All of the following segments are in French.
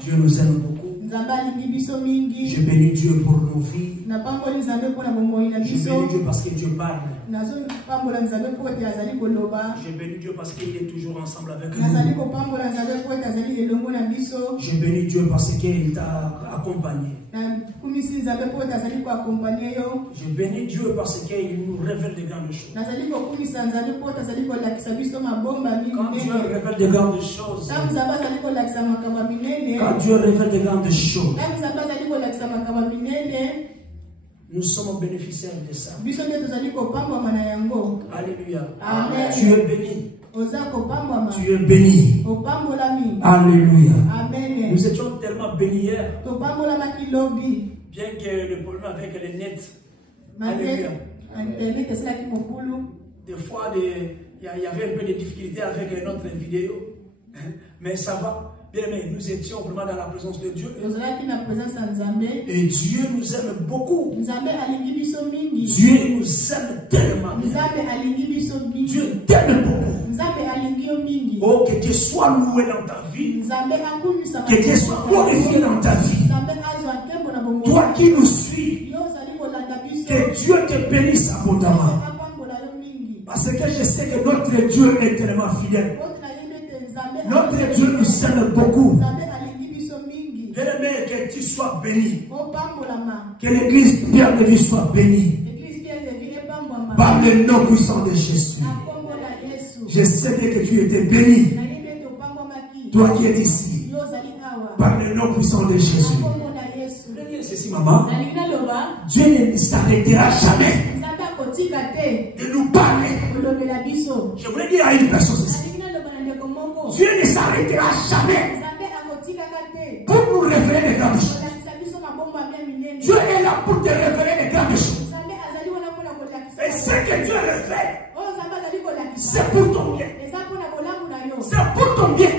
Dieu nous aime beaucoup. Je bénis Dieu pour nos vies. Je bénis Dieu parce que Dieu parle. Je bénis Dieu parce qu'il est toujours ensemble avec nous. Je bénis Dieu parce qu'il t'a accompagné. Je bénis Dieu parce qu'il nous révèle de grandes choses. Quand Dieu révèle de grandes choses, quand Dieu révèle de grandes choses, nous sommes bénéficiaires de ça. Alléluia. Amen. Tu es béni. Tu es béni. Alléluia. Amen. Nous étions tellement bénis hier. Bien que le problème avec les nets. Alléluia. Des fois, il y avait un peu de difficulté avec notre vidéo. Mais ça va. Bien aimé, nous étions vraiment dans la présence de Dieu. Et Dieu nous aime beaucoup. Dieu nous aime tellement. Dieu t'aime beaucoup. Oh, que Dieu soit loué dans ta vie. Que Dieu soit glorifié dans ta vie. Toi qui nous suis, que Dieu te bénisse abondamment. Parce que je sais que notre Dieu est tellement fidèle. Notre Dieu nous aime beaucoup. Bien-aimé, que tu sois béni. Que l'église Pierre de Vie soit bénie. Par le nom puissant de Jésus. Je sais que tu étais béni. Toi qui es ici. Par le nom puissant de Jésus. Je veux dire ceci, maman. Dieu ne s'arrêtera jamais de nous parler. Je voulais dire à une personne ceci. Dieu ne s'arrêtera jamais pour nous révéler des grandes choses. Dieu est là pour te révéler des grandes choses. Et ce que Dieu révèle, c'est pour ton bien. C'est pour ton bien.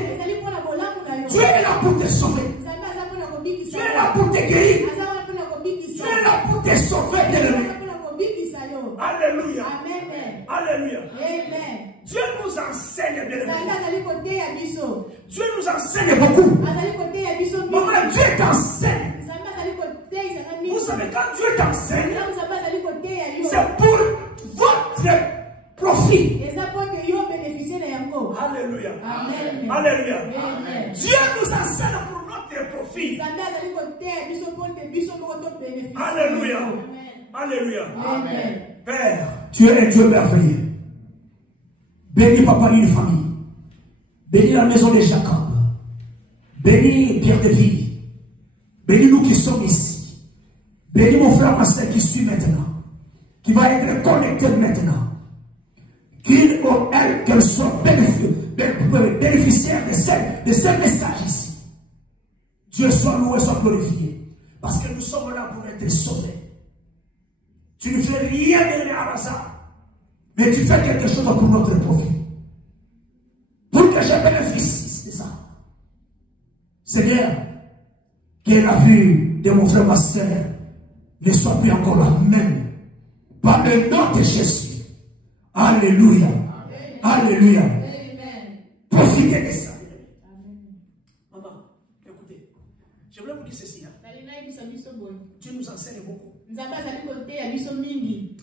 Dieu est là pour te sauver. Dieu est là pour te guérir. Dieu est là pour te sauver, bien-aimé. Alléluia. Alléluia. Dieu nous enseigne, bien-aimé. Dieu nous enseigne beaucoup. Maman, Dieu t'enseigne. Vous savez, quand Dieu t'enseigne, c'est pour votre profit. Alléluia. Amen. Alléluia. Amen. Dieu nous enseigne pour notre profit. Alléluia. Alléluia. Amen. Père, tu es un Dieu merveilleux. Bénis papa une famille. Bénis la maison de Jacob. Bénis Pierre de Vie. Bénis nous qui sommes ici. Bénis mon frère, ma soeur qui suit maintenant. Qui va être connecté maintenant. Qu'il ou elle, qu'elle soit bénéficiaire de ces messages ici. Dieu soit loué, soit glorifié. Parce que nous sommes là pour être sauvés. Tu ne fais rien de à hasard. Mais tu fais quelque chose pour notre profit. Pour que je bénéficie de ça. Seigneur, que la vue de mon frère, ma soeur, ne soit plus encore la même. Par le nom de Jésus. Alléluia. Amen. Alléluia. Amen. Profitez de ça. Amen. Maman, écoutez. Je voulais vous dire ceci. Dieu nous enseigne beaucoup.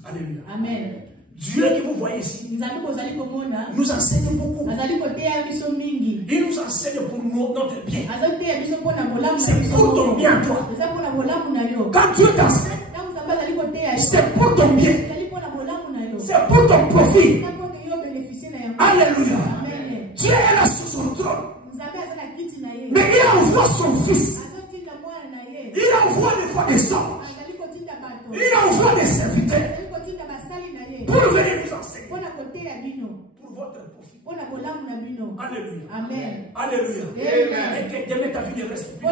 Alléluia. Amen. Dieu que vous voyez ici nous enseigne beaucoup. Il nous enseigne pour notre bien. C'est pour ton bien, toi. Quand Dieu t'enseigne, c'est pour ton bien. C'est pour ton profit. Alléluia. Dieu est là sur son trône. Mais il envoie son fils. Il envoie des fois des hommes. Il envoie des serviteurs pour venir vous enseigner. Pour votre profit. Alléluia. Amen. Alléluia. Amen. Et que demain ta vie ne reste plus. Et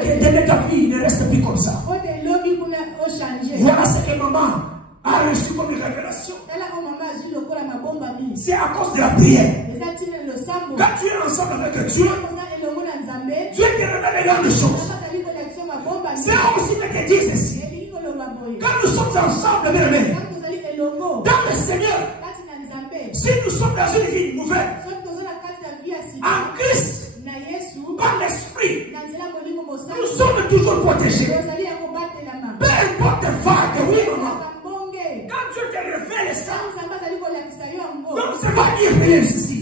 que demain ta vie ne reste plus comme ça. Voilà ce que maman a reçu comme une révélation. C'est à cause de la prière. Quand tu es ensemble avec Dieu, Dieu te révèle les grandes choses. C'est aussi que te dis ceci. Quand nous sommes ensemble, bien aimés, dans le Seigneur, si nous sommes dans une vie nouvelle, en Christ, pas Nous sommes toujours protégés. Peu importe vague, oui maman. Quand Dieu te révèle ça, donc ça va dire rien ici.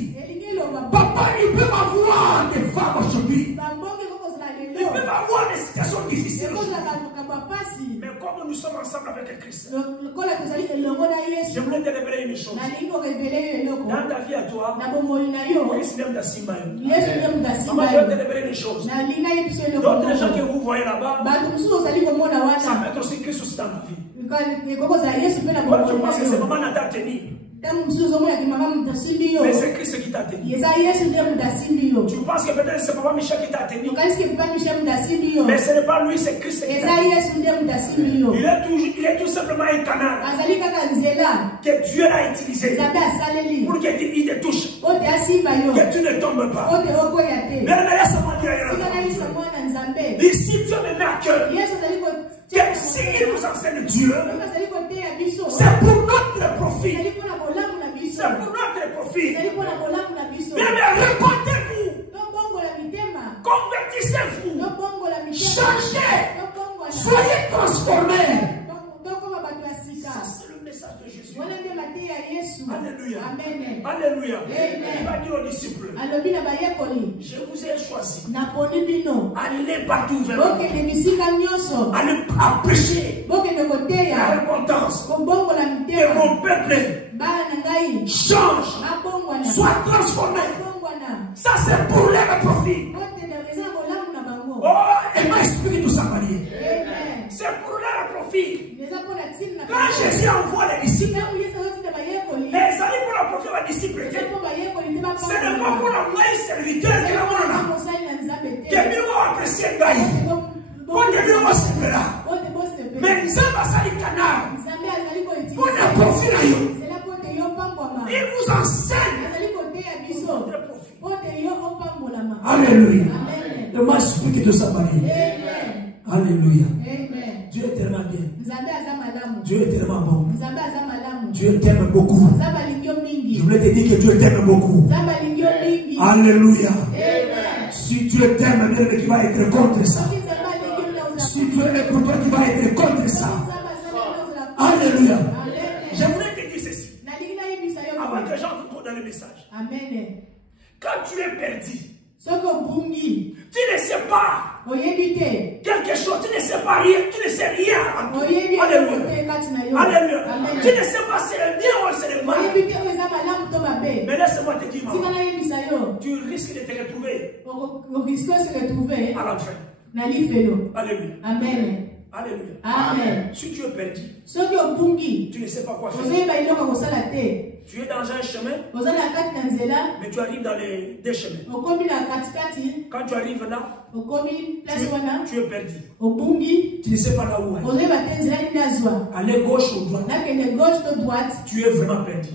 Papa, il peut avoir des vagues aujourd'hui. Il peut avoir des situations difficiles. Mais comme nous sommes ensemble avec Christ, je voulais te révéler une chose. Dans ta vie à toi, Christ aime ta simba. Maman, je vais te révéler une chose. D'autres gens que vous voyez là-bas, ça peut être aussi Christ aussi dans ta vie. Moi, je pense que c'est maman n'a pas tenu. Mais c'est Christ qui t'a tenu. Tu penses que peut-être c'est papa Michel qui t'a tenu. Mais ce n'est pas lui, c'est Christ qui t'a tenu. Il est tout simplement un canal que Dieu a utilisé pour qu'il te touche. Que tu ne tombes pas. Mais ici, Dieu me met à cœur que s'il nous enseigne Dieu, c'est pour notre profit. C'est pour notre profit. Mais répondez-vous. Convertissez-vous. Changez. Soyez transformés. Ça, c'est le message de Jésus. Alléluia. Alléluia. Il va dire aux disciples, je vous ai choisi. Allez partout vers moi. Allez à prêcher la repentance. Que mon peuple change, soit transformé. Ça c'est pour leur profit. Oh, et ma esprit tout ça marié. C'est pour leur profit. Quand Jésus envoie les disciples, les amis pour la profit des disciples, ce n'est pas pour un serviteur qui l'a que nous allons apprécier Gaï. Pour que nous allons se faire là. Mais nous avons sali canal. Pour le profit là. Il vous enseigne pour votre profit. Alléluia. Le moi explique tout ça marié. Alléluia. Dieu est tellement bien. Dieu est tellement bon. Dieu t'aime beaucoup. Je voulais te dire que Dieu t'aime beaucoup. Alléluia. Si Dieu t'aime, bien qui va être contre ça. Si Dieu est pour toi, qui va être contre ça. Alléluia. Je voulais te dire ceci. Avant que j'entre dans le message. Amen. Quand tu es perdu, tu ne sais pas quelque chose, tu ne sais pas rien, tu ne sais rien. Alléluia. Alléluia. Tu ne sais pas si c'est le bien ou c'est le mal. Mais laisse-moi te dire, maman, tu risques de te retrouver à l'enfer. Alléluia. Amen. Alléluia. Amen. Si tu es perdu, tu ne sais pas quoi faire. Tu es dans un chemin, mais tu arrives dans les deux chemins. Quand tu arrives là, tu es perdu. Tu ne sais pas là où aller. Aller gauche ou droite. Tu es vraiment perdu.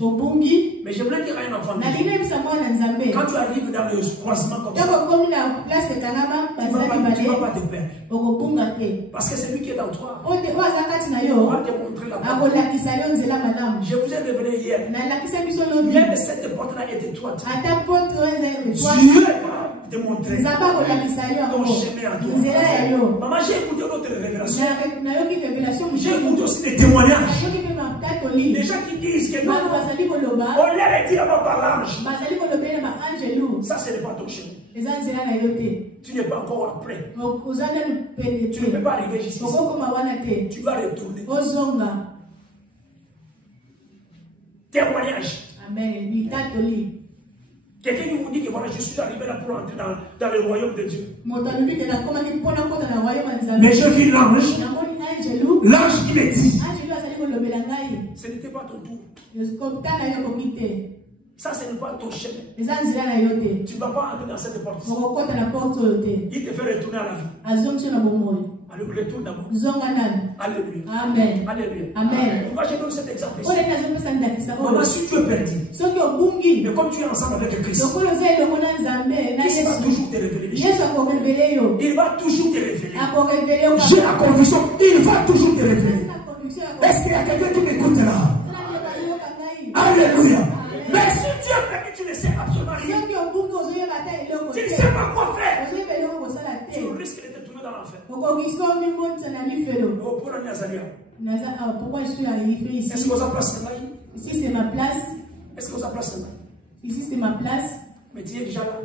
Mais je voulais dire à un enfant, quand tu arrives dans le croisement comme ça, tu ne vas pas te perdre. Parce que c'est lui qui est dans toi. On va te montrer la porte. Je vous ai révélé hier. Même cette porte-là est étroite. Dieu va te montrer ton chemin à toi. Maman, j'ai écouté d'autres révélations. J'ai écouté aussi des témoignages. Des gens qui disent que non, on l'a dit avant par l'ange. Ça, ce n'est pas ton chemin. Tu n'es pas encore prêt. Tu ne peux pas arriver jusqu'ici. Tu vas retourner. Témoignage. Amen. Quelqu'un qui vous dit que voilà, je suis arrivé là pour entrer dans le royaume de Dieu. Mais je vis l'ange. L'ange qui me dit, ce n'était pas ton tour. Ça, ce n'est pas ton chemin. Tu ne vas pas entrer dans cette porte. Il te fait retourner à la vie. Alors, retourne d'abord. Alléluia. Amen. Alléluia. Amen. Pourquoi je donne cet exemple ici? Maman, si tu es perdu, mais comme tu es ensemble avec Christ, Christ va toujours te révéler. Il va toujours te révéler. J'ai la conviction, il va toujours te révéler. Est-ce qu'il y a quelqu'un qui m'écoute là? Alléluia. Mais si tu es perdu, tu ne sais absolument rien. Tu ne sais pas quoi faire. Tu risques de te trouver dans enfer. Pourquoi je suis arrivé ici? Est-ce que vous avez place là? Ici c'est ma place. Est-ce que vous avez place là? Ici c'est ma place. Mais tu es déjà là.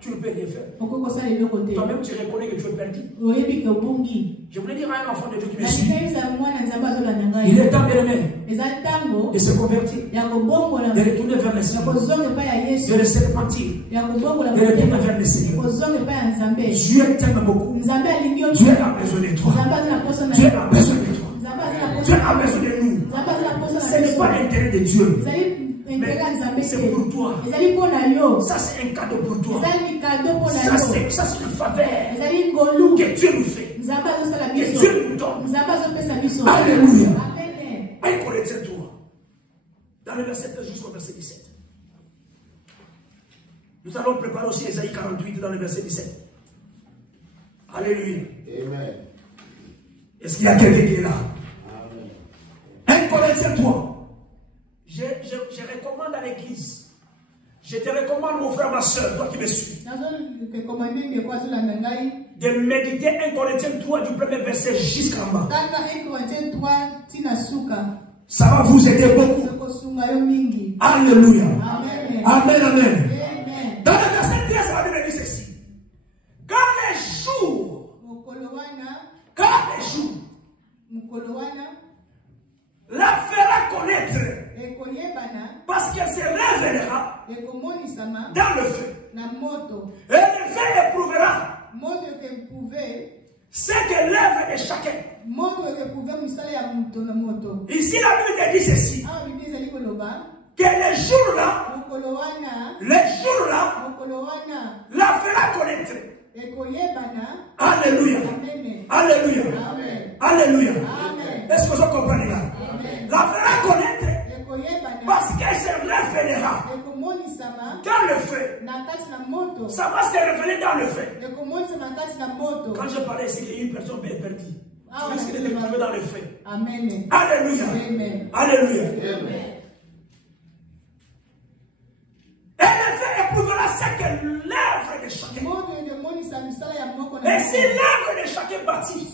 Tu ne peux rien faire. Toi-même tu reconnais que tu es perdu. Je voulais dire à un enfant de Dieu qui me suit. Il est temps, bien-aimé, de se convertir, de retourner vers le Seigneur, de se repentir, de retourner vers le Seigneur. Dieu t'aime beaucoup. Dieu a besoin de toi. Dieu a besoin de toi. Dieu a besoin de nous. Ce n'est pas l'intérêt de Dieu. Mais c'est pour toi. Ça c'est un cadeau pour toi. Ça c'est une faveur que Dieu nous fait. Que Dieu nous donne. Alléluia. 1 Corinthiens 3. Dans le verset 13 jusqu'au verset 17. Nous allons préparer aussi Ésaïe 48 dans le verset 17. Alléluia. Amen. Est-ce qu'il y a quelqu'un qui est là? Amen. 1 Corinthiens 3. Je recommande à l'église. Je te recommande, mon frère, ma soeur, toi qui me suis, de méditer 1 Corinthiens 3 du premier verset jusqu'en bas. Ça va vous aider beaucoup. Alléluia. Amen. Amen. Amen. Dans le verset 13, ça va nous dire ceci. Quand les jours la fera connaître, parce qu'elle se révélera dans le feu. Et le feu éprouvera ce que l'œuvre de chacun. Ici la Bible dit ceci, que les jours-là la fera connaître. Alléluia. Alléluia. Alléluia. Est-ce que vous comprenez là? La fera connaître parce qu'elle se révélera dans le feu. Ça va se révéler dans le feu. Quand je parlais ici, il y a une personne bien perdue. Tu risques de te trouver dans le feu. Amen. Alléluia. Amen. Alléluia. Amen. Et le feu éprouvera ce que l'œuvre de chacun. Et si l'œuvre de chacun bâtit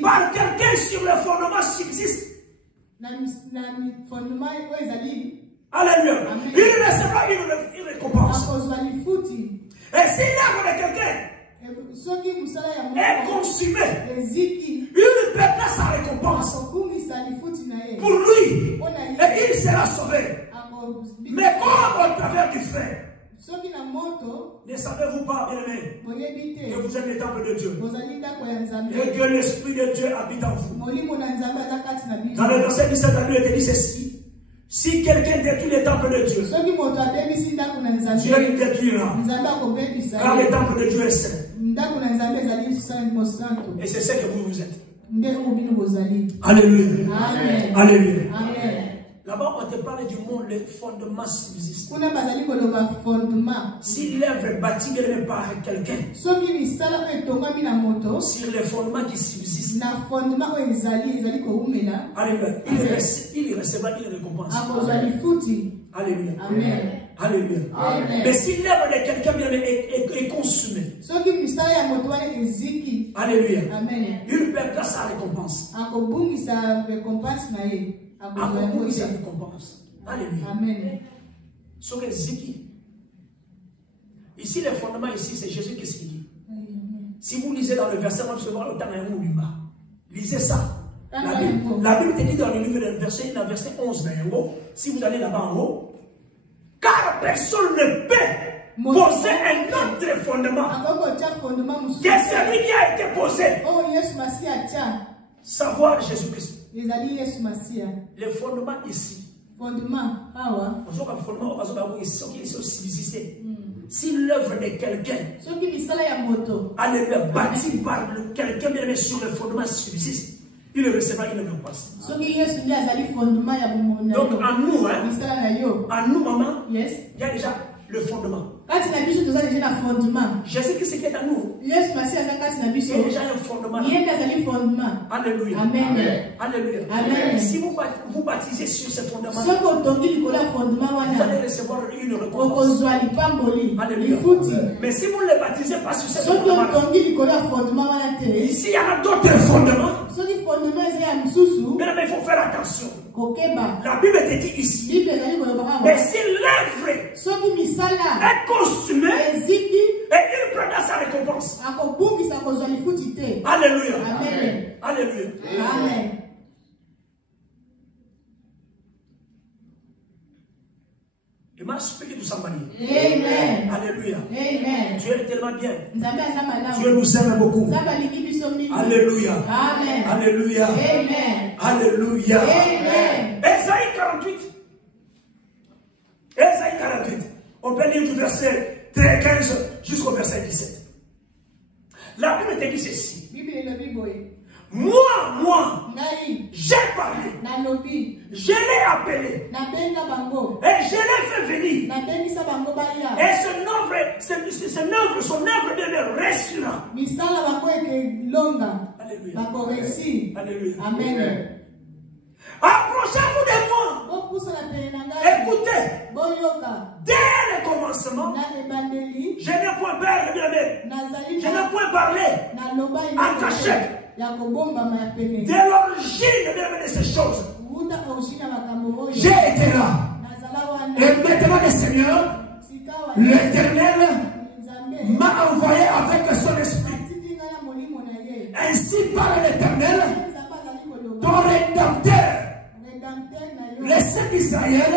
par quelqu'un sur le fondement subsiste, alléluia, il recevra une récompense. Et si l'œuvre de quelqu'un est consumée, il perdra sa récompense pour lui et il sera sauvé. Mais comme au travers du feu, ne savez-vous pas, bien-aimés, que vous êtes le temple de Dieu et que l'Esprit de Dieu habite en vous? Dans le verset 17, la Bible dit ceci: si quelqu'un détruit le temple de Dieu, Dieu le détruira, car le temple de Dieu est saint. Et c'est ce que vous êtes. Alléluia. Amen. Alléluia. Amen. Là-bas, on te parle du monde, le fondement subsiste. Si l'œuvre est bâtie par quelqu'un, sur les fondements qui subsistent, alléluia, il recevra une récompense. Alléluia. Amen. Alléluia. Amen. Mais si l'œuvre de quelqu'un est consumée, alléluia, amen, il perdra sa récompense. Sa récompense. Alléluia. Amen. Sur les ziki. Ici, le fondement, ici, c'est Jésus qui se dit. Si vous lisez dans le verset, on se voit le temps du bas. Lisez ça. La Bible te dit dans le livre de verset 11 en haut. Si vous allez là-bas en haut, car personne ne peut poser un autre fondement que celui qui a été posé. Savoir Jésus-Christ. Le fondement ici. Si l'œuvre de quelqu'un, alléluia, bâtie par quelqu'un bien sur le fondement subsiste, il recevra une récompense. Donc, en nous, maman, il y a déjà le fondement. Je sais que ce qui est à nous. Il y a déjà un fondement. Alléluia. Amen. Alléluia. Amen. Si vous baptisez sur ce fondement, vous allez recevoir une récompense. Alléluia. Mais si vous ne le baptisez pas sur ce fondement, ici il y a d'autres fondements. Mais il faut faire attention. La Bible te dit ici, mais si l'œuvre est consumée, et il prendra sa récompense. Alléluia. Amen. Alléluia. Amen. Il m'a expliqué tout ça, Marie. Amen. Alléluia. Amen. Dieu est tellement bien. Dieu nous aime beaucoup. Alléluia. Amen. Alléluia. Amen. Alléluia. Amen. Ésaïe 48. Ésaïe 48. On peut lire du verset 15 jusqu'au verset 17. La Bible te dit ceci. Moi, j'ai parlé. Je l'ai appelé. Et je l'ai fait venir. Et son œuvre de le restaurant. Alléluia. Alléluia. Amen. Approchez-vous de moi. Écoutez. Dès le commencement, je n'ai point peur, je n'ai point parlé en cachette. De l'origine de ces choses, j'ai été là. Et maintenant le Seigneur, l'Éternel, m'a envoyé avec son esprit. Ainsi parle l'Éternel, ton rédempteur, le Saint d'Israël,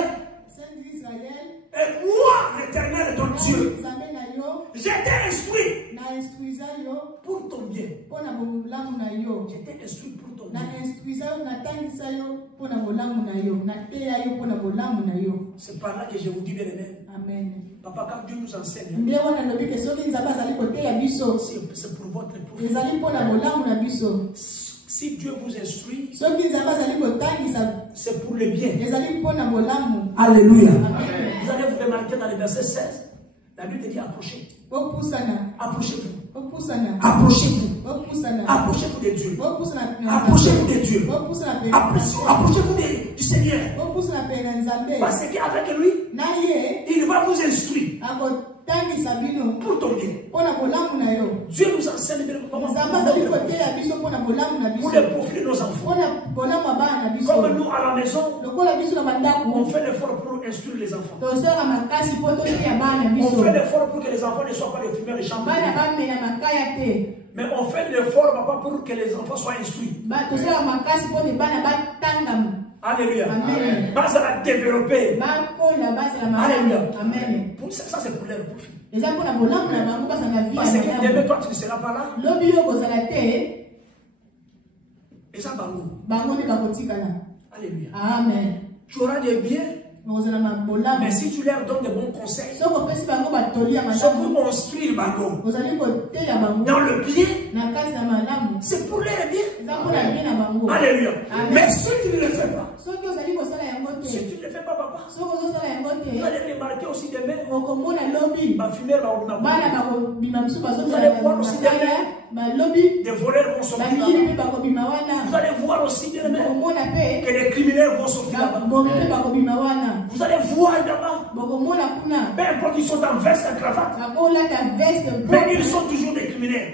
et moi, l'Éternel, ton Dieu, je t'ai instruit pour ton bien. Je t'ai instruit pour ton bien. C'est par là que je vous dis, bien aimé. Amen. Papa, quand Dieu nous enseigne, c'est pour votre profit. Si Dieu vous instruit, c'est pour le bien. Alléluia. Vous allez vous remarquer dans le verset 16, la Bible dit approchez. Approchez-vous. Approchez-vous. Approchez-vous de Dieu. Approchez-vous de Dieu. Approchez-vous du Seigneur. Parce qu'avec lui, il va vous instruire pour ton bien. Dieu nous enseigne pour le profit de nos enfants. Comme nous à la maison, on fait l'effort pour instruire les enfants. On fait l'effort pour que les enfants ne soient pas des fumeurs et chanteurs. Mais on fait l'effort papa pour que les enfants soient instruits. Alléluia. Base à la développer. Alléluia. Ça c'est pour leur profit. Parce que demain toi tu ne seras pas là. Et ça bango. Alléluia. Amen. Tu auras des biens. Mais si tu leur donnes de bons conseils, ceux qui construisent le bango dans le bien, c'est pour leur bien. Alléluia. Mais si tu ne le fais pas, si tu ne le fais pas, papa, vous allez remarquer aussi demain, ma fumée va vous allez voir aussi demain, des voleurs vont sortir là-bas. Vous allez voir aussi demain que les criminels vont sortir là-bas. Vous allez voir là-bas, peu importe, ils sont en veste, en cravate, mais ils sont toujours des criminels.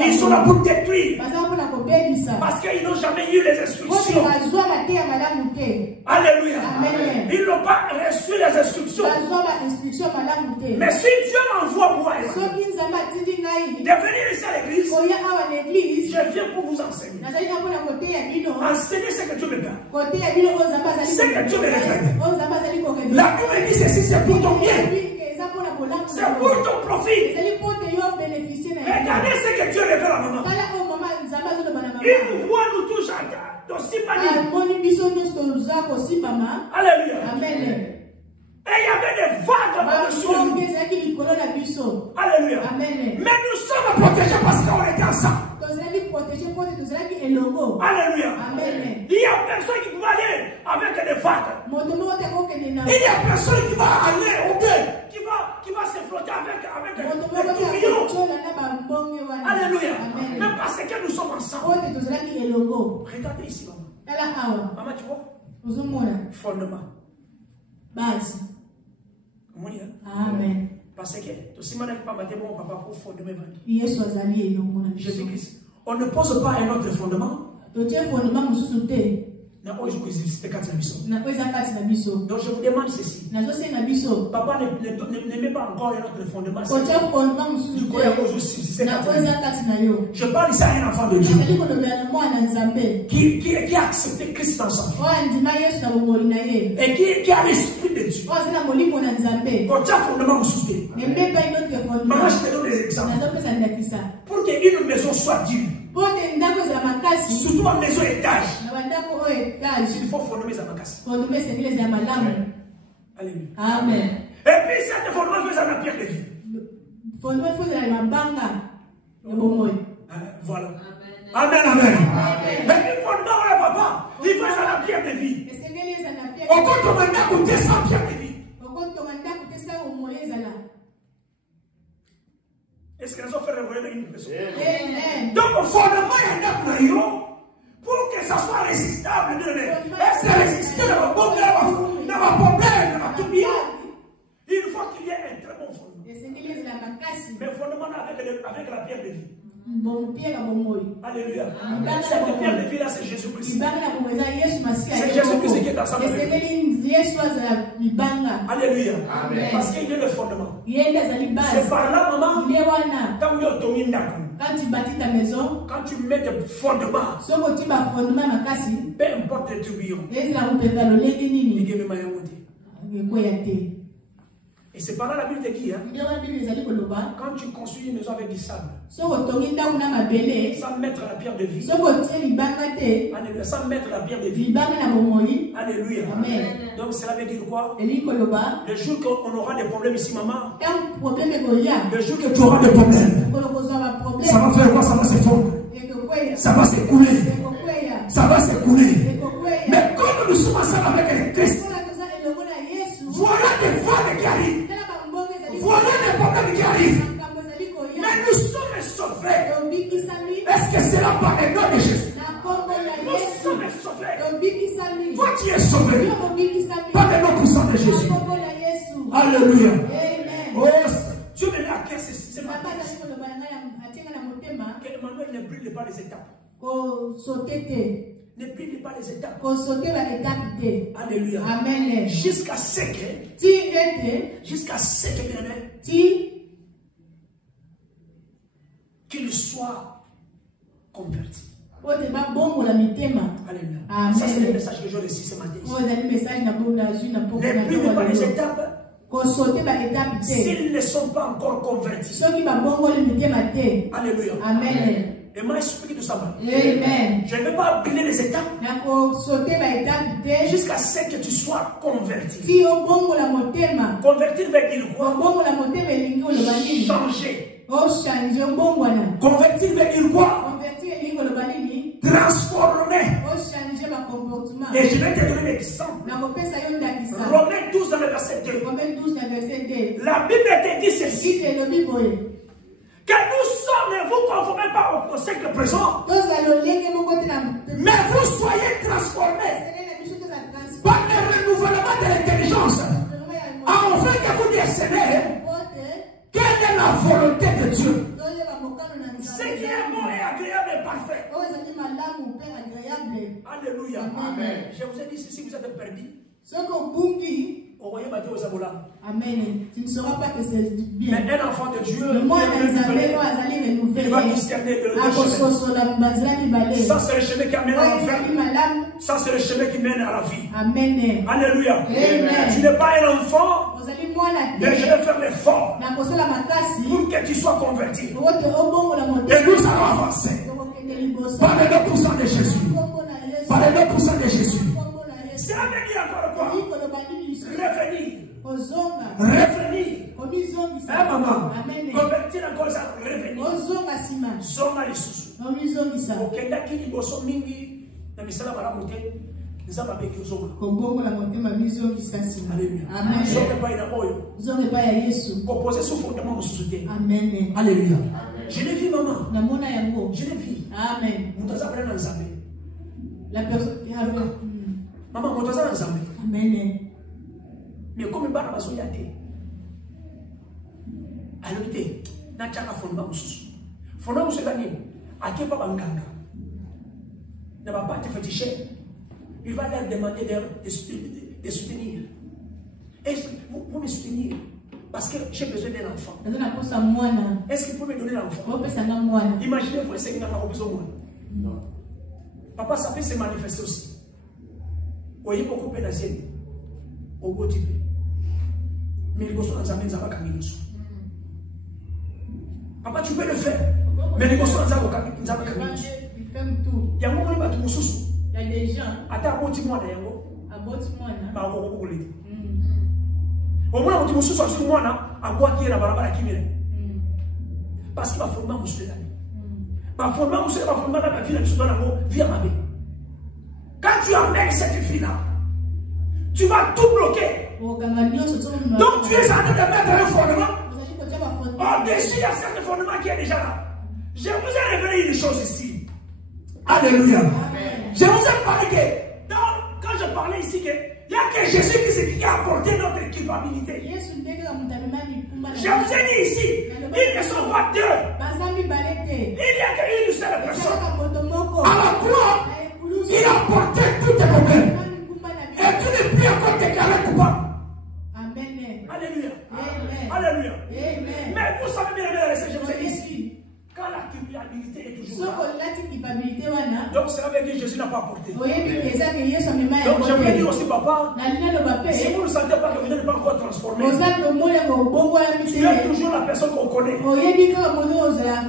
Ils sont là pour détruire, parce qu'ils n'ont jamais eu les instructions. Alléluia. Ils n'ont pas reçu les instructions. Mais si Dieu m'envoie moi de venir ici à l'église, je viens pour vous enseigner. Enseigner ce que Dieu me donne, ce que Dieu me révèle. La Bible dit ceci, c'est pour ton bien, c'est pour ton profit. Regardez ce que Dieu révèle à maman. Il nous voit nous tous dans Alléluia. Et il y avait des vagues par-dessus nous. Alléluia. Mais nous sommes protégés parce qu'on était ensemble. Alléluia. Il y a personne qui va aller avec des vagues. Il y a personne qui va aller au bien, qui va se côté avec un tourbillon. Alléluia. Mais parce que nous sommes ensemble. Regardez ici, maman. Maman, tu vois? Fondement. Base. Amen. Parce que tout pas bon papa pour fondement. Jésus-Christ. On ne pose pas un autre fondement. Donc je vous demande ceci. Papa ne met pas encore un autre fondement. Je parle ici à un enfant de Dieu qui a accepté Christ dans sa vie et qui a l'esprit de Dieu. Quand tu as un fondement, maman, je te donne des exemples. Pour qu'une maison soit dure, surtout en maison étage, il faut fondement à ma casse. Alléluia. Amen. Et puis cette fondement fait la pierre de vie. Voilà. Amen, amen. Mais il faut non, papa. Il faut la pierre de vie. Au compte, on va écouter sans pierre de vie. Est-ce que nous avons fait révéler une personne? Donc, au fondement, il y a un pour que ça soit résistable. Est-ce que résister dans ma problème, il faut qu'il y ait un très bon fondement. Mais fondement avec la pierre de vie. Alléluia. Cette pierre de vie là, c'est Jésus-Christ. C'est Jésus-Christ qui est ensemble avec nous. Alléluia. Parce qu'il est le fondement. C'est par là, maman, quand tu bâtis ta maison, quand tu mets des fondements, peu importe le tourbillon, et c'est par là la Bible te dit, quand tu construis une maison avec du sable, sans mettre la pierre de vie, alléluia, sans mettre la pierre de vie, alléluia. Donc cela veut dire quoi? Le jour qu'on aura des problèmes ici, maman, le jour que tu auras des problèmes, ça va faire quoi? Ça va se fondre, ça va s'écouler, ça va s'écouler. Mais comme nous sommes ensemble avec le Christ, voilà des vagues qui arrivent. Voilà des problèmes qui arrivent. Mais nous sommes sauvés. Est-ce que c'est là par le nom de Jésus? Nous sommes sauvés. Toi tu es sauvé par le nom puissant de Jésus. Alléluia. Oh, Dieu me l'a cassé. C'est ma que Emmanuel ne brille pas les étapes. Ne brille pas les étapes. Alléluia. Amen. Jusqu'à ce que qu'il soit converti. Alléluia. Ça c'est le message que j'ai reçu ce matin. Ne brille pas les étapes. S'ils ne sont pas encore convertis. Alléluia. Amen. Et moi, explique tout ça. Amen. Je ne vais pas brûler les étapes jusqu'à ce que tu sois converti. Convertir veut dire quoi? Changer. Convertir veut dire quoi? Transformer. Et je vais te donner l'exemple. Romains 12 dans le verset 2. La Bible te dit ceci. Que nous sommes, ne vous conformez pas au siècle présent, mais vous soyez transformés par le renouvellement de l'intelligence, afin que vous discerniez quelle est la volonté de Dieu, ce qui est bon et agréable et parfait. Alléluia. Amen. Je vous ai dit, si vous êtes perdus, amen. Tu ne sauras pas que c'est bien. Mais un enfant de Dieu, il va discerner de l'autre chemin. Ça, c'est le chemin qui amène à l'enfer. Ça, c'est le chemin qui mène à la vie. Amen. Alléluia. Amen. Tu n'es pas un enfant, mais je vais faire l'effort pour que tu sois converti. Et nous allons avancer. Par le nom puissant de Jésus. Par le nom puissant de Jésus. C'est la venir encore quoi? Revenir. Revenir. Hein, maman? Convertir encore ça. Revenir. Zonga les sous. Okenda kini boso mingi na misala bala mote. Kobongo la motema biso kisasi. Alléluia. Amen. Zonge pa ya Yesu. Opposé sur fondement de société. Amen. Alléluia. Je l'ai vu, maman. Namona yango. Je l'ai vu. Amen. La personne. Maman, mon toza nzambe. Amen. Mais comme il bana baso yate. Alors té, na chaka fondement mususu. Fondement mususu bani. Ake pa banganga. Ne va pas te féticher. Il va leur demander de soutenir. Est-ce que vous pouvez me soutenir? Parce que j'ai besoin d'un enfant. Est-ce qu'il peut me donner l'enfant? Imaginez-vous, c'est qu'il n'a pas besoin de moi. Non. Papa, ça peut se manifester aussi. Vous voyez beaucoup de personnes. Au beau type. Mais il faut que nous ayons papa, tu peux le faire. Mais il faut que nous ayons il y a un moment où il y a des gens. Attends, un petit mois d'ailleurs. Un petit mois. Bah, on va vous le dire. Au moins, on dit sur moi, à quoi qui est la barabara qui vient. Parce qu'il va former un muscle. Va former un muscle, va former la vie, viens ma vie. Quand tu amènes cette fille-là, tu vas tout bloquer. Donc tu es en train de mettre un fondement. Au-dessus, il y a certain fondement qui est déjà là. Je vous ai révélé une chose ici. Alléluia. Je vous ai parlé que, quand je parlais ici, il y a que Jésus qui a apporté notre culpabilité. Je vous ai dit ici, ils ne sont pas deux. Il n'y a qu'une seule personne. À la croix, il a porté tous tes problèmes. Et tu n'es plus encore déclaré coupable. Amen. Alléluia. Alléluia. Mais vous savez bien, je vous ai dit ici, quand la culpabilité est toujours là, donc cela veut dire que Jésus n'a pas apporté. Donc j'aimerais dire aussi, papa, si vous ne sentez pas que vous n'êtes pas encore transformé, tu es toujours la personne qu'on connaît.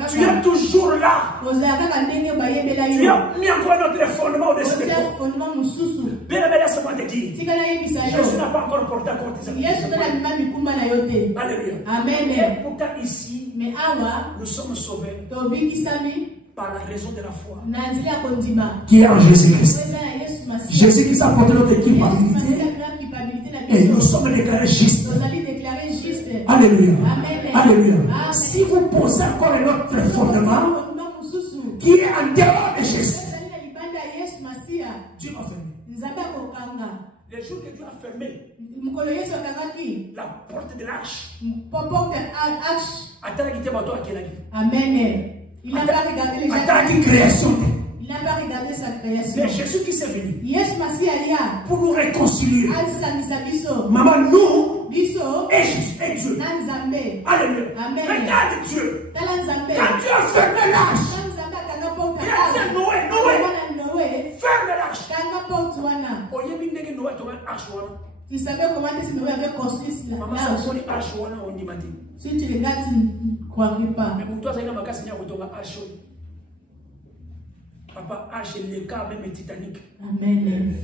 Tu es toujours là. Tu as mis encore notre fondement au-dessus de toi. Bien aimé, laisse-moi te dire, Jésus n'a pas encore porté encore tes activités. Alléluia. Amen. Et pourtant ici, nous sommes sauvés par la raison de la foi qui est en Jésus-Christ. Jésus-Christ a porté notre culpabilité et nous sommes déclarés justes. Alléluia. Alléluia. Si vous posez encore notre fondement qui est en dehors de Jésus, Dieu m'a fermé. Les jours que Dieu a fermé la porte de l'arche. Amen. Il n'a pas regardé les gens. Il n'a pas regardé sa création. Mais Jésus qui s'est venu pour nous réconcilier. Maman, nous et Dieu. Alléluia. Regarde Dieu. Quand Dieu a fermé l'arche, il a dit à Noé, ferme l'arche. Tu savais comment Noé avait construit l'arche. Si tu regardes, tu ne croirais pas. Mais pour toi, c'est une arche. Papa, arche, le cas même Titanic. Amen.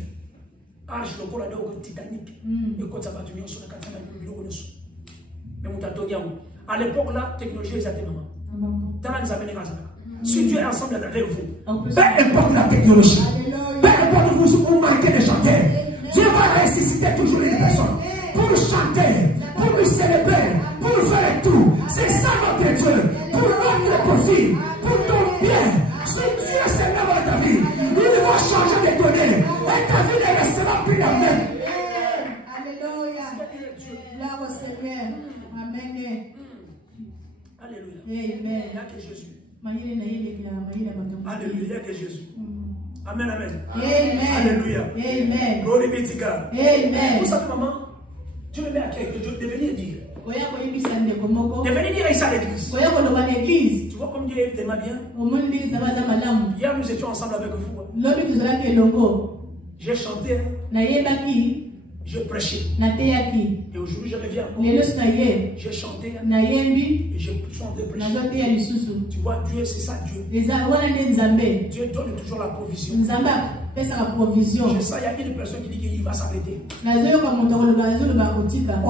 Arche, le corps de Titanic. Et quand ça va tenir sur la carte, mais à l'époque, là, la technologie est maman. Si Dieu est ensemble avec vous, peu importe la technologie, peu importe vous manquez de chanter, Dieu va ressusciter toujours les personnes pour chanter, pour nous célébrer, pour faire tout. C'est ça notre Dieu, pour notre profit, pour ton bien. Si Dieu s'est là dans ta vie, il va changer de données et ta vie ne restera plus la même. Alléluia. Gloire au Seigneur. Amen. Alléluia. Amen. Il n'y a que Jésus. Alléluia, il n'y a que Jésus. Amen, amen. Amen. Alléluia. Amen. Glory be to God. Amen. Vous savez, maman, Dieu me met à quelque chose de venir dire. De venir dire ça à l'église. Tu vois comme Dieu est tellement bien. Hier, nous étions ensemble avec vous. J'ai chanté. Je prêchais. Et aujourd'hui, je reviens. J'ai chanté. Et je chante de prêcher. Tu vois, Dieu, c'est ça, Dieu. Dieu donne toujours la provision. Je sais, il y a une personne qui dit qu'il va s'arrêter. On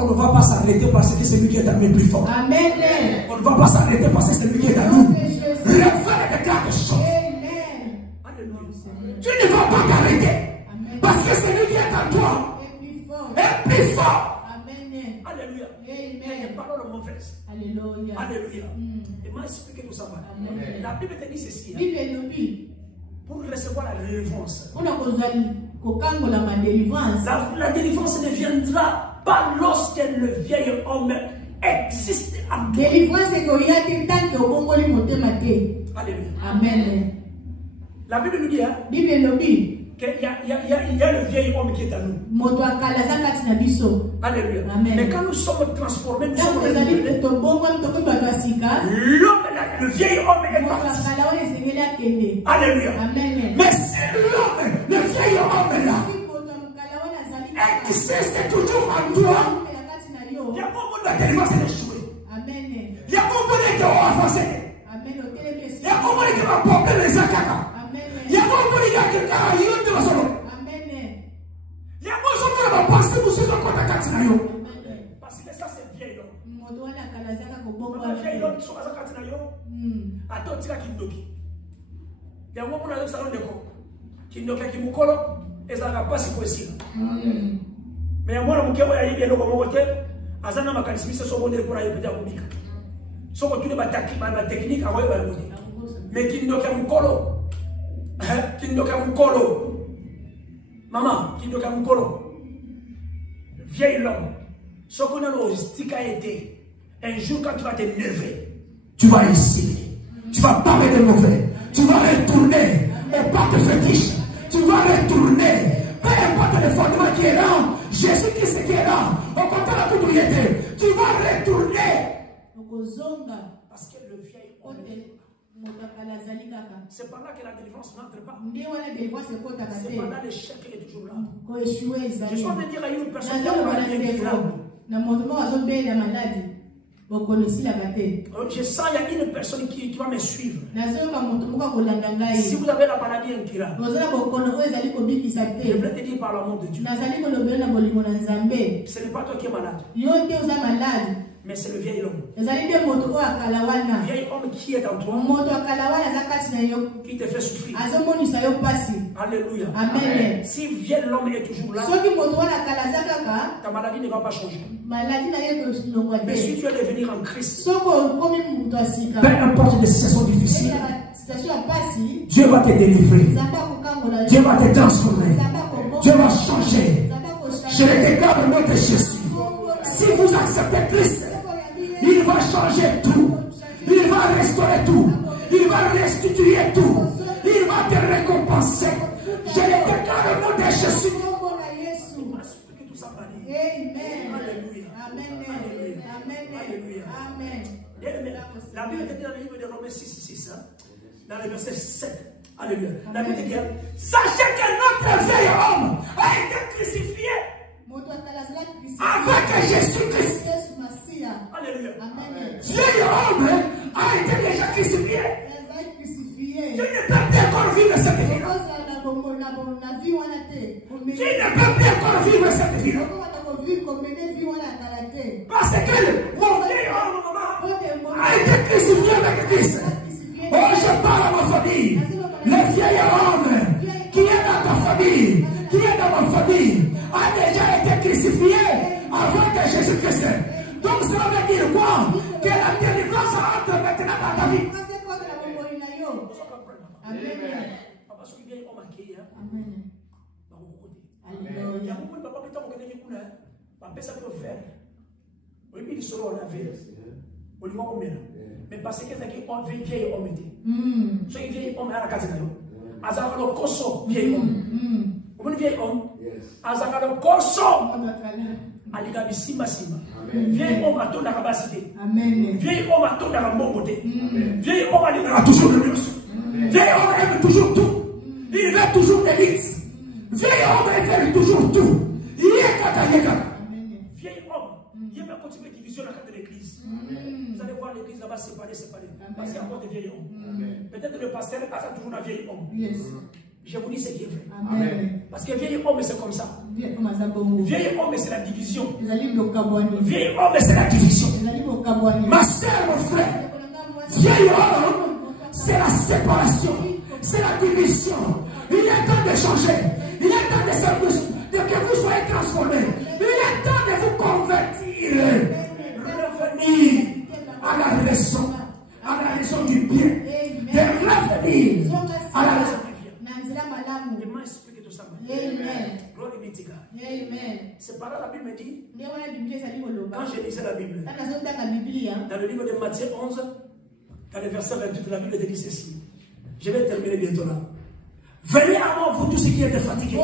ne va pas s'arrêter parce que c'est lui qui est à nous plus fort. Amen. On ne va pas s'arrêter parce que c'est lui qui est à nous. Refais des choses. Tu ne vas pas t'arrêter. Parce que celui qui est en toi est plus fort. Amen. Alléluia. Amen. Il y a des paroles mauvaises. Alléluia. Alléluia. Et m'a expliqué tout ça. Amen. La Bible te dit ceci. Pour recevoir la délivrance. La délivrance ne viendra pas lorsque le vieil homme existe en toi. Alléluia. Amen. La Bible nous dit qu'il y a le vieil homme qui est à nous. Alléluia. Amen. Mais quand nous sommes transformés, nous sommes renouvelés. Le vieil homme est parti. Alléluia. Amen. Mais si l'homme, le vieil homme là, existe toujours en toi, il y a beaucoup de délivrance d'échouer. Il y a beaucoup de gens avancés. Il y a beaucoup de gens qui porter les accagas. Il y a beaucoup de gens qui ont de la solo. Il y a beaucoup de gens qui pensent que vous êtes en contact avec eux. Parce que ça, c'est le vieil homme. Le vieil homme qui sont en contact avec eux. Attends, tu vas qui doki. Il y a beaucoup de gens qui sont qui mukolo et ça va pas si possible. Mais il y a beaucoup de gens qui sont en côté. Azana makanisi so bonde pour répéter à kubika. So ko tune ba technique a ba bonde. Mais qui ndoka mukolo. Qui ndoka mukolo. Maman, qui ndoka mukolo. Vieil homme. Ce qu'on a logistique a été un jour quand tu vas te lever, tu vas essayer. Tu vas parler de mauvais. Tu vas retourner au pas de fétiche. Tu vas retourner. Peu importe le fondement qui est là, Jésus-Christ qui est là, au côté de la propriété, tu vas retourner. Parce que le vieil homme, c'est par là que la délivrance n'entre pas. C'est par là que l'échec est toujours là. Je suis en train de dire à une personne qui a maladie. Je sens qu'il y a une personne qui va me suivre. Si vous avez la maladie incurable, je voulais te dire par l'amour de Dieu. Ce n'est pas toi qui es malade, mais c'est le vieil homme. Le vieil homme qui est en toi, qui te fait souffrir. Alléluia. Amen. Si le vieil homme est toujours là, ta maladie ne va pas changer. Mais si tu veux devenir en Christ, peu importe les situations difficiles, Dieu va te délivrer. Dieu va te transformer. Dieu va changer. Je le déclare au nom de Jésus. Si vous acceptez Christ, il va changer tout. Il va restaurer tout. Il va restituer tout. Il va te récompenser. Je le déclare au nom de Jésus. Amen. Alléluia. Alléluia. La Bible dit dans le livre de Romains 6, dans le verset 7. Alléluia. La Bible dit, sachez que notre vieil homme a été crucifié avec Jésus-Christ. Alléluia. Vieil homme a été déjà crucifié. Tu ne peux plus encore vivre cette vie. Tu ne peux plus encore vivre cette vie. Parce que mon vieil homme, maman, a été crucifié avec Christ. Oh, je parle à ma famille. Le vieil homme qui est dans ta famille, qui est dans ma famille, a déjà été crucifié avant que Jésus-Christ. Donc cela veut dire quoi? Que la délivrance entre maintenant dans ta vie. Amen. Parce que vieil homme qui est là. Amen. Il y a beaucoup de papas qui ont dit que papa ça peut faire. Oui, il sera en affaire. Au niveau combien? Mais parce que c'est un vieil homme était. Ce vieil homme à la case de Azakalo Koso, vieil homme. Vous vieil homme? Azakalo Koso. Aligabi Simba. Vieil homme a ton capacité. Vieil homme a ton beauté. Vieil homme a toujours le luxe. Vieil homme aime toujours tout. Il veut toujours des lits. Vieil homme veut toujours tout. Il est kata. Vieil homme, il veut continuer division dans de l'église. Vous allez voir l'église là-bas séparée. Parce qu'il y a encore des vieils hommes. Peut-être le pasteur a toujours un vieil homme. Je vous dis ce qui est vrai. Parce que vieil homme c'est comme ça. Vieil homme c'est la division. Vieil homme c'est la division. Ma soeur, mon frère, vieil homme c'est la séparation. C'est la division. Il est temps de changer. Il est temps de que vous soyez transformés. Il est temps de vous convertir. Revenir à la raison du bien. De revenir à la raison du bien. Et moi, explique tout ça. Gloire be to God. C'est par là la Bible dit. Quand je lisais la Bible, dans le livre de Matthieu 11, dans le verset 28, la Bible dit ceci. Je vais terminer bientôt là. Venez à moi, vous tous ceux qui êtes fatigués et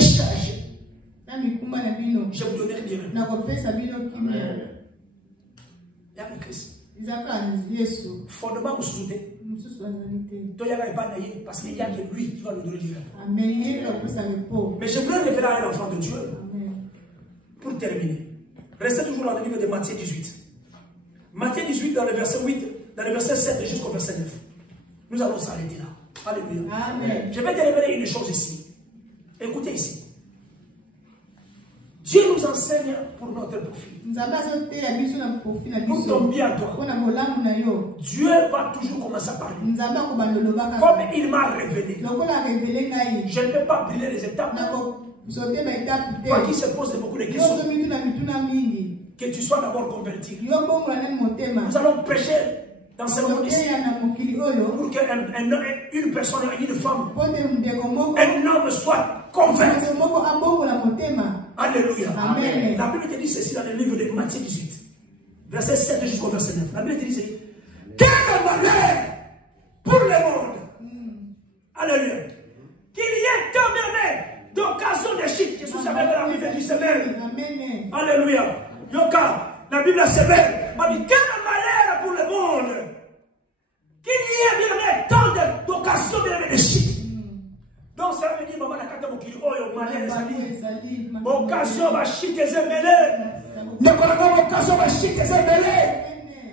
chargés. Je vous donnerai des repos. Il y a un Christ. Fondement, vous soutenez. Parce qu'il n'y a que lui qui va nous donner du repos. Mais je voulais révéler à un enfant de Dieu. Pour terminer. Restez toujours dans le livre de Matthieu 18. Matthieu 18, dans le verset 8, dans le verset 7 jusqu'au verset 9. Nous allons s'arrêter là. Alléluia. Amen. Je vais te révéler une chose ici. Écoutez ici. Dieu nous enseigne pour notre profit. Pour ton bien à toi. Dieu va toujours commencer à parler. Comme il m'a révélé. Je ne peux pas brûler les étapes. Toi qui se pose beaucoup de questions. Que tu sois d'abord converti. Nous allons prêcher dans ce monde ici pour qu'une personne, une femme, un homme soit converti. Alléluia. Amen. La Bible te dit ceci dans le livre de Matthieu 18, verset 7 jusqu'au verset 9. La Bible te dit ceci. Quel malheur pour le monde. Alléluia. Qu'il y ait tant d'occasions de chute. Jésus savait que la Bible dit semaine. Alléluia. Yoka, la Bible a sévère. M'a dit quel malheur pour le monde. Qu'il y ait bien tant d'occasions de chute. Donc ça veut dire, maman, la carte de mon kilo, oh, malheur, les amis. Occasion va chiter les mêlés. Ne connaissons pas occasion va chiter les mêlés.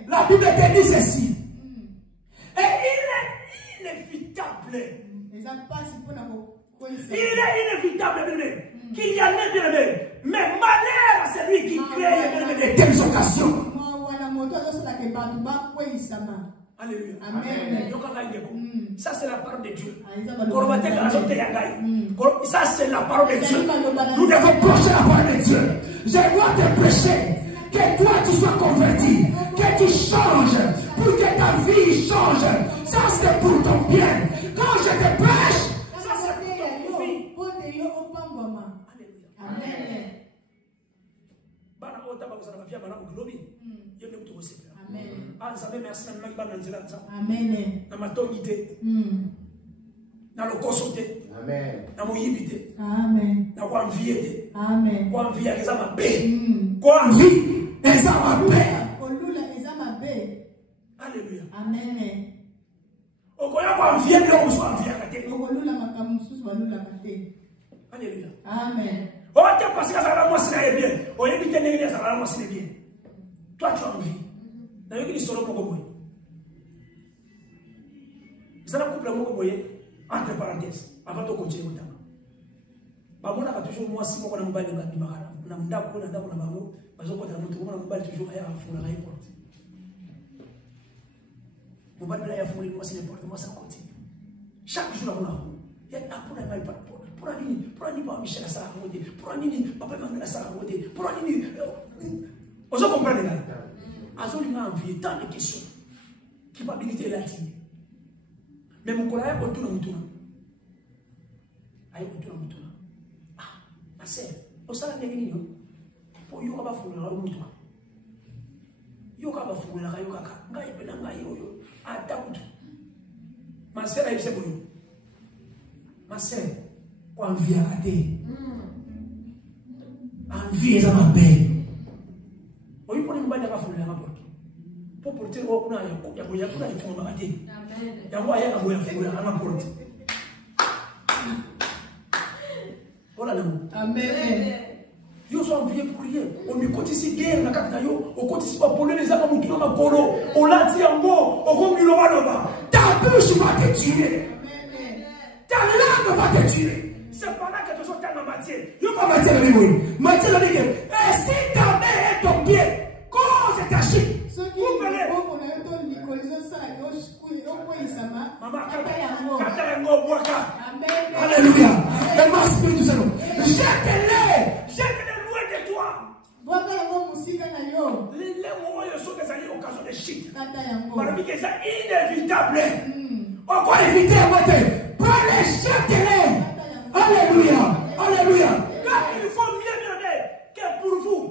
La Bible te dit ceci. Et il est inévitable. Il est inévitable, qu'il y en ait bien aimé. Mais malheur à celui qui crée de telles occasions. Alléluia. Amen. Ça c'est la parole de Dieu. Ça c'est la parole de Dieu. Nous devons prêcher la parole de Dieu. Je dois te prêcher que toi tu sois converti, que tu changes, pour que ta vie change. Ça c'est pour ton bien. Quand je te prêche, ça c'est pour ton vie. Amen. Amen. Amen. Alléluia. Amen. Alléluia. Amen. Oh, tu as passé à la moitié bien. Oh, il y a bien. Toi, tu as envie. D'ailleurs, il sera beaucoup moins. Ça n'a pas beaucoup moins. Entre parenthèses, avant de continuer au temps. On a toujours moi, si on a un mobile de Bimara, on a un dabo, on a un dabo, parce qu'on a un mobile toujours à fond la porte. Mon mobile de la fond, moi, c'est n'importe moi, ça continue. Chaque jour, on a un. Il y a un pour la maille, pour un nid, Michel à Sarah, pour un nid, papa Mandela Sarah, pour un nid. On se comprend là. Azoli m'a envié tant de questions. Culpabilité latine. Mais mon collègue a tout dans mon tour. Ah, ma sœur, au salon de l'Église, pour you avoir foulé la route. You avoir foulé la route. Ma sœur a eu ce boulot. Ma sœur, envie à rater. Envie à ma paix. Oui, pour les moyens de la foulée, pour porter au point, il y a moyen de faire un matin. Il y a moyen de faire un rapport. Voilà le mot. Amen. Yo sont enviés pour rien. On ne cotise guerre na capitale. On cotise pas pour les gens qui ont un colo. On l'a dit en gros. On va mieux là-bas. Ta bouche va te tuer. Ta langue va te tuer. C'est pas là que tu sois en matière. Yo pas matière de lui. Matière de lui. Et si ta mère est ton pied, cause ta chute. Alléluia. occasion de chute. Kata yango. Parce que c'est inévitable. On va éviter à voter. Prends les châtelains. Alléluia. Alléluia. Car il faut mieux donner que pour vous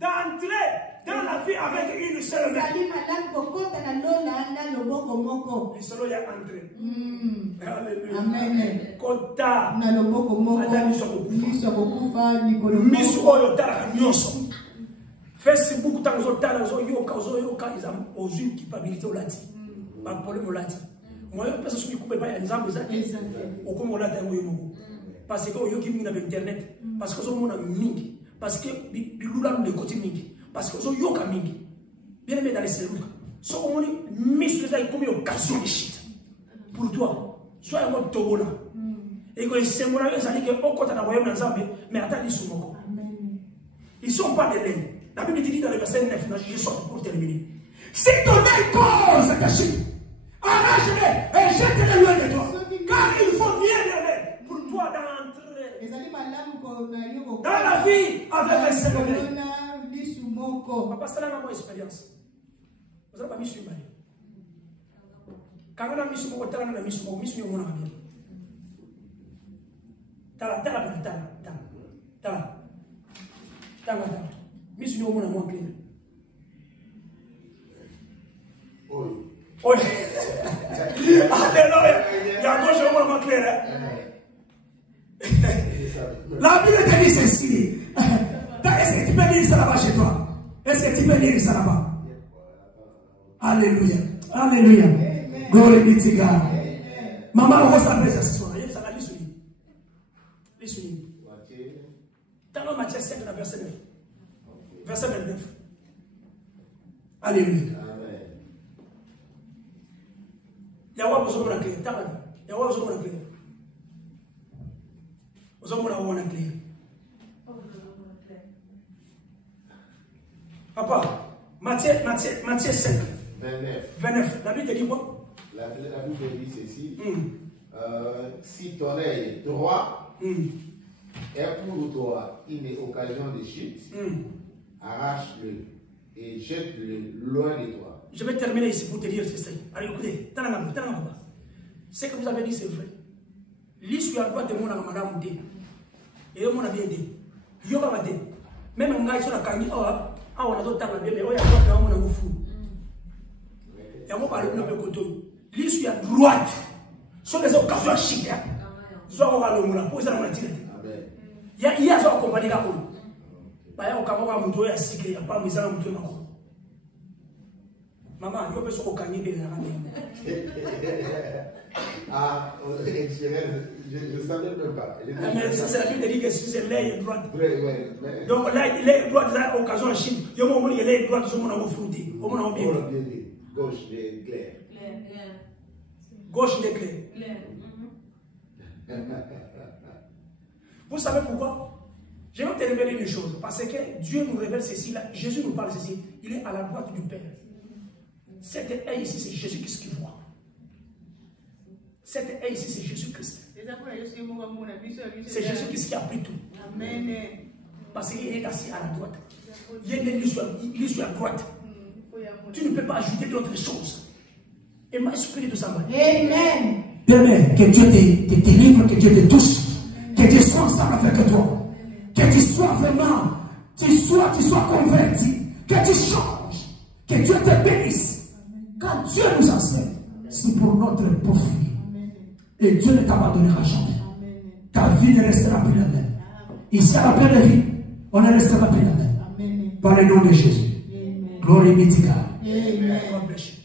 d'entrer dans la vie avec une seule main. Le seul y a entré. Alléluia. Amen. Kota. Na loboko moko. Miso oyo tala nyonso. Facebook tango tala zo yoka ils ont ozu capacité olati. Ba problème olati. Moi je pense que couper pas ensemble ça. Oko molata ngo yomoko. Parce que oyo ki mingi na internet. Parce que zo mona mingi. Parce que bilula le côté mingi. Parce que zo yoka mingi. Bien aimé dans les cellules. So omoni miso ça comme occasion de shit. Pour toi, sois un mode tobola. Et que c'est mon avis, ça dit que au côté de la royaume ensemble, mais attends, ils sont morts. Ils ne sont pas des laine. La Bible dit dans le verset 9, je sors pour terminer. Si ton œil cause ta chute, arrache-les et jette-les loin de toi. Car il faut bien donner pour toi d'entrer dans la vie avec un seul œil. Papa, c'est la même expérience. Vous n'avez pas mis sur le balai. Quand on a mis sur le balai, on a mis sur le balai. Tala. Miss you want more clear. Oh, alléluia. Il y a gauche au moins clair. La Bible te dit ceci. Est-ce que tu peux lire ça là-bas chez toi? Est-ce que tu peux lire ça là-bas? Alléluia. Alléluia. Glory be to God. Maman, on va s'appeler ça ce soir. Il y a ça là, listen. Dans Matthieu 5, verset 9. Verset 29. Alléluia. Il y a besoin de la clé. Il y a besoin de la clé. Vous avez besoin de la clé. Papa, Matthieu 5. 29. La Bible te dit quoi? La Bible dit ceci. Si ton œil droit est pour toi une occasion de chute, arrache-le et jette-le loin de toi. Je vais terminer ici pour te dire ceci. Allez, écoutez, ce que vous avez dit, c'est vrai. L'issue à droite de mon madame D. Et mon ami D. Yoga va D. Même un gars sur la canne, on a d'autres tables, mais on a d'autres mon amour fou. Et on parle de notre côté. L'issue à droite. Sur les occasions à chic. Soit on va le moulin, pour ça on a tiré. Il y a ça compagnie là. Bah, on va monter à cycle, il n'y a pas besoin de monter encore. Maman, il faut se recagner des arabes. Ah, je ne savais même pas. Mais ça, c'est la Bible qui dit que si c'est l'aile droite. Ouais. Donc, l'aile droite, c'est l'occasion de Chine. Il y a un moment où l'aile droite, c'est mon amour fruité. Gauche, les clairs. Gauche, les clairs. Vous savez pourquoi? Je vais te révéler une chose. Parce que Dieu nous révèle ceci, là. Jésus nous parle ceci. Il est à la droite du Père. Cette œil ici, c'est Jésus-Christ qui voit. Cette œil ici, c'est Jésus-Christ. C'est Jésus-Christ qui a pris tout. Amen. Parce qu'il est assis à la droite. Il y a une sur à droite. Tu ne peux pas ajouter d'autres choses. Et moi, je prie de ça. Amen. Permets que Dieu te délivre, que Dieu te touche, que Dieu soit ensemble avec toi, que tu sois vraiment, tu sois converti, que tu changes, que Dieu te bénisse. Quand Dieu nous enseigne, c'est pour notre profit. Et Dieu ne t'abandonnera jamais. Ta vie ne restera plus la même. Ici, à la fin de vie, on ne restera plus la même. Par le nom de Jésus. Glory be to God. Amen. God bless you.